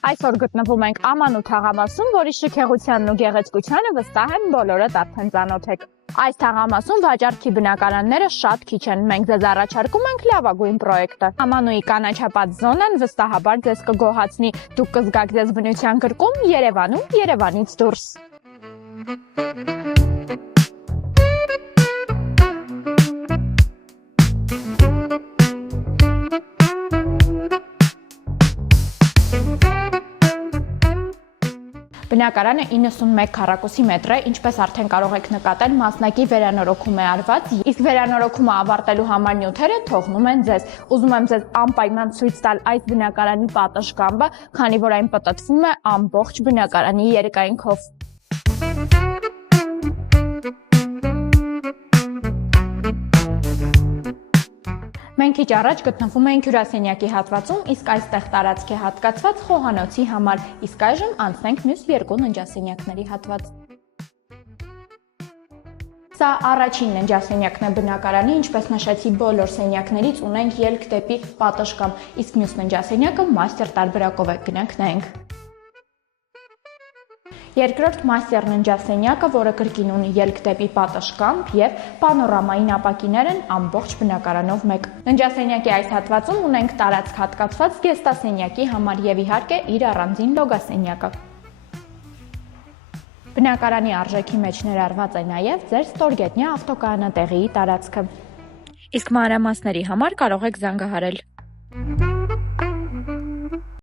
Այսօր գտնվում ենք Ամանու թաղամասում, որի շքեղությանն ու գեղեցկությանը վստահ եմ բոլորդ արդեն ծանոթ եք։ Այս թաղամասում վաճառքի բնակարանները շատ քիչ են, մենք ձեզ առաջարկում ենք լավագույն պրոյեկտը։ Ամանուի կանաչապատ զոնան վստահաբար ձեզ կգոհացնի, դուք կզգաք ձեզ բնության գրկում Երևանում, Երևանից դուրս։ Բնակարանը 91 քառակուսի մետր է, ինչպես արդեն կարող եք նկատել, մասնակի վերանորոգում է արված, իսկ վերանորոգումը ավարտելու համար նյութերը թողնում են ձեզ։ Ուզում եմ ձեզ անպայման ցույց տալ այս բնակարանի պատշգամբը, քանի որ այն պտտվում է ամբողջ բնակարանի երկայնքով։ Մենք քիչ առաջ գտնվում էինք հյուրասենյակի հատվածում, իսկ այստեղ տարածք է հատկացված խոհանոցի համար, իսկ այժմ անցնենք մյուս երկու ննջասենյակների հատված։ Սա առաջին ննջասենյակն է բնակարանի, ինչպես նշեցի, բոլոր սենյակներից ունենք ելք դեպի պատշգամբ, իսկ մյուս ննջասենյակը մաստեր տարբերակով է, գնանք նայենք։ Երկրորդ մաստեր ննջասենյակը, որը կրկին ունի ելք դեպի պատշգամբ և պանորամային ապակիներ են ամբողջ բնակարանով մեկ։ Ննջասենյակի այս հատվածում ունենք տարածք հատկացված զգեստասենյակի համար և իհարկե իր առանձին լոգասենյակը։ Բնակարանի արժեքի մեջ ներառված է նաև ձեր ստորգետնյա ավտոկայանատեղիի տարածքը։ Իսկ մանրամասների համար կարող եք զանգահարել